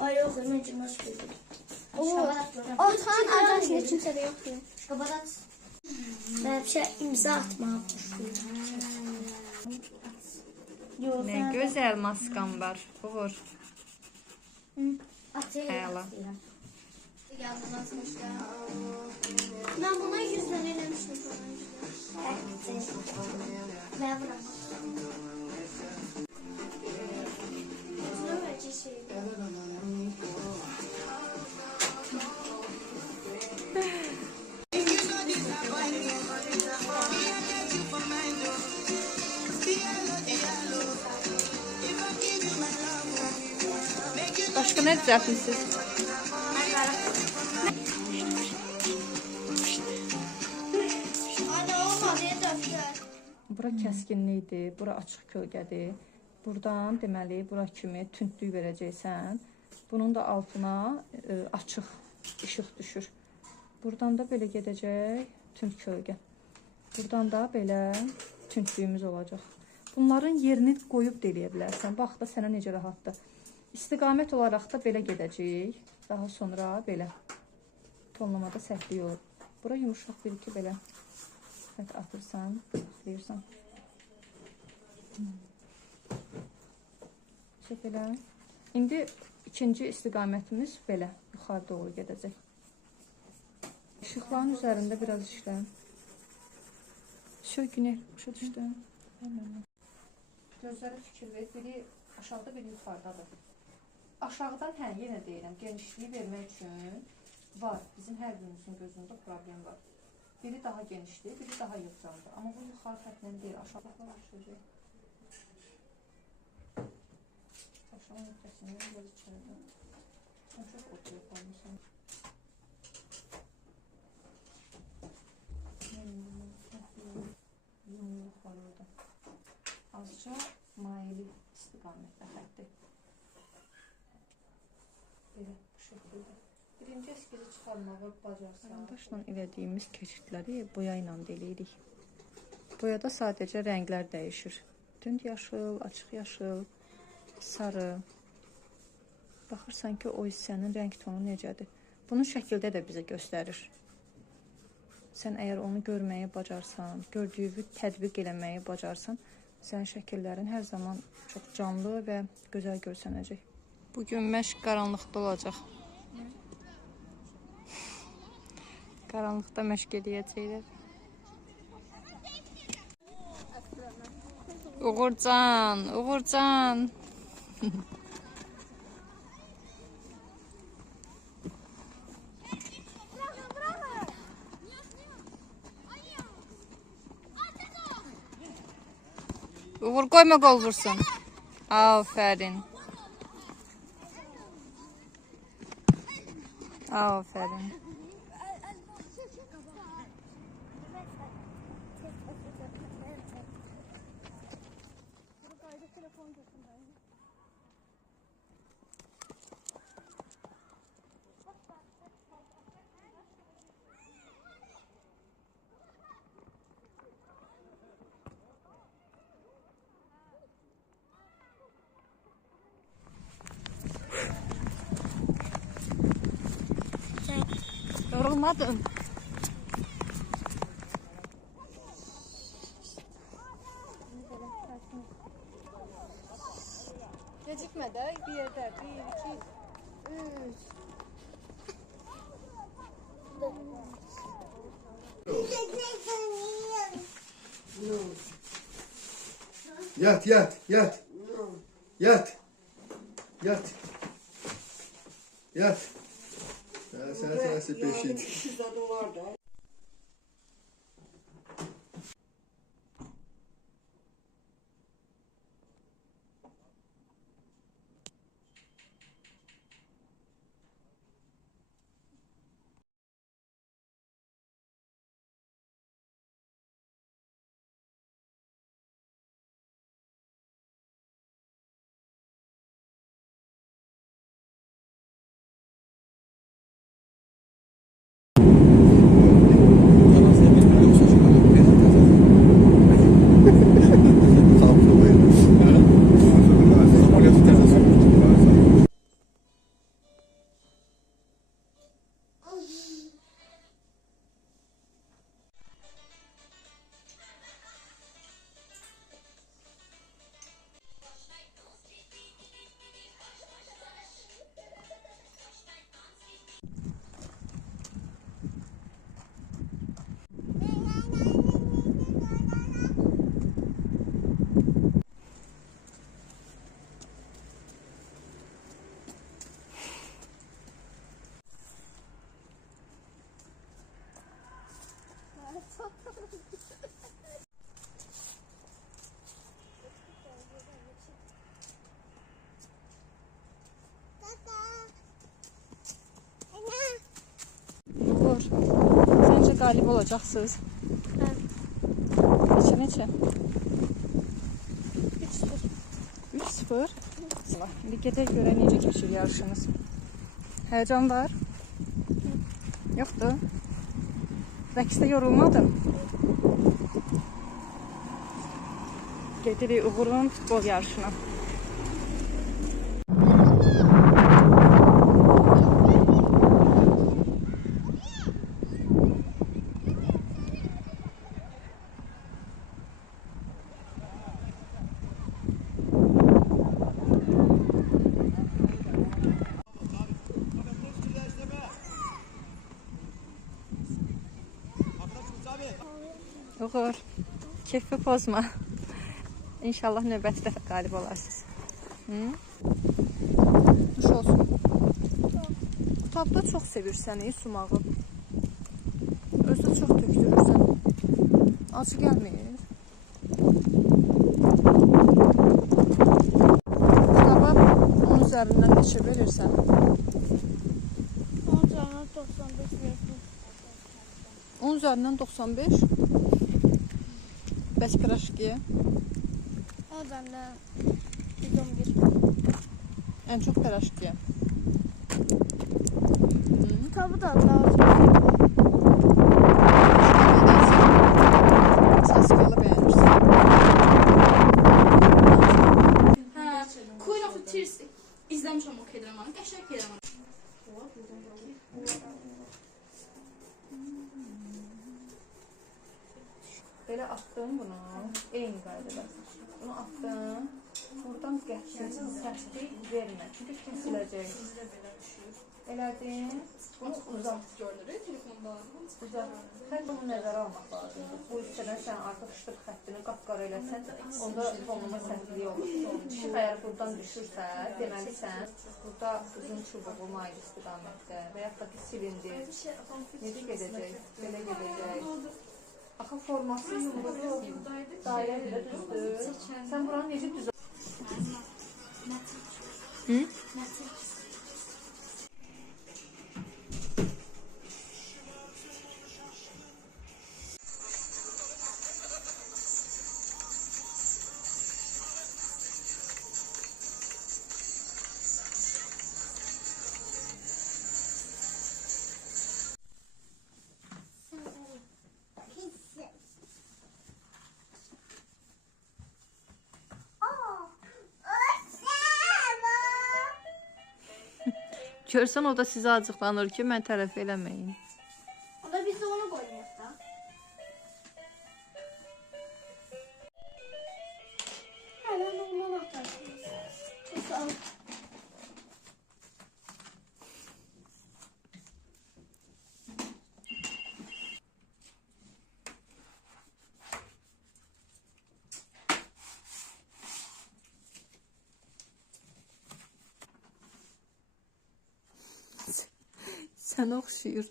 Ay yok, Emeciğim hoş bulduk. Ortanın adresinde kimse de yok diyor. Kapatat. Ben bir şey imza atma. Ne güzel maskan var. Uğur. Əla. Ben buna 100 lira vermiştim. Ben bırak. Başka ne düzəltmisiniz? Anne olmadı ya defter. Bura kəskinlikdir, bura açıq kölgədir. Buradan deməli bura kimi tündlük verəcəksən. Bunun da altına açıq işıq düşür. Buradan da belə gedəcək tünd kölgə. Buradan da belə tündlüyümüz olacaq. Bunların yerini qoyub da eləyə bilərsən. Bax da sənə necə rahatdır. İstiqamət olaraq da belə gedəcək. Daha sonra belə tonlamada səhvlik olur. Bura yumuşaq bir iki belə atırsan, saxlayırsan. Belə. İndi ikinci istiqamətimiz belə yuxarı doğru gedəcək. İşıqların üzərində biraz işlə. Şöy günə başa düşdüm. Gözlərə fikir ver. Biri aşağıda, biri yuxarıdadır. Aşağıdan yenə deyirəm, genişliyi vermək üçün var. Bizim hər birimizin gözündə problem var. Biri daha genişdir, biri daha yoxcandır. Amma bu yuxarı xətlə deyil, aşağıda başlayacaq. Aşağı nöqtəsindən biraz içəridə. Sən çox oturub qalmışsan. Yumruq var orada. Azca maili istiqamətdə xətti. Belə bu şəkildə. Birinci eskizi çıxarmağı bacarsan. Başla elədiyimiz keçidləri boya ilə eləyirik. Boyada sadəcə rənglər dəyişir. Tünd yaşıl, açıq yaşıl, sarı. Baxırsan ki, o hissənin rəng tonu necədir. Bunu şəkildə də bizə göstərir. Sən əgər onu görməyi bacarsan, gördüyünü tətbiq eləməyi bacarsan, sənin şəkillərin hər zaman çox canlı və gözəl görsənəcək. Bugün məşq qaranlıqda olacaq. Qaranlıqda məşq edəcəklər. Uğurcan, Uğurcan. Uğur koyma gol vursun. Aferin. Aferin. Yorulmadın. Gecikme de bir yerde. 1, 2, 3. Yat, yat, yat. Yat. Yat. Yat. Sen peşin. qalib olacaqsınız. Evet. Neçə? 3-0. 3-0. İndi gedək görək necə keçir yarışınız. Həyəcan var? Yoxdur. Rəqsdə yorulmadın? Gedirik Uğurun futbol yarışına. Uğur, keyfi pozma. İnşallah növbəti dəfə qalib olarsınız. Nuş olsun. Tabda çox sevirsən, sumağı. Özdə çox tökdürürsən. Acı gəlmir. Sınava 10 üzərindən neçə verirsən? 10 üzərindən 95 verdim. 10 üzərindən 95. Bəs piraşkiyə? 10 üzərindən 111. Ən çox piraşkiyə. Kitabı da lazım. Saskalı bəyənirsən. Hə, Queen of the Tears izləmişəm o K-dramanı. Qəşəng K-drama. Belə atdım bunu. Eyni qaydada. Bunu atdım. Buradan qəçsin, səsli vermə. Çünki kəsiləcək. Elədin. Bunu uzat. Görünür telefonda. Uzat. Xətt bunu nəzərə almaq lazımdır. Bu hissədən sən artıq işlıq xəttini qapqara eləsən, onda fonlama səhvliyi olur. İşıq əgər buradan düşürsə, deməli sən burada uzun çubuğu mayıl istiqamətdə və yaxud da ki, silindir. Necə gedəcək? Belə gedəcək. Axı forması yumruq, dairə belə düzdür. Sən buranı necə düz... Hı? Görsən o da sizə acıqlanır ki, mən tərəf eləməyin. O da biz də onu qoyuyoruz da. Hə, mən ondan atarsınız. Sağ ol. Sən oxşuyur.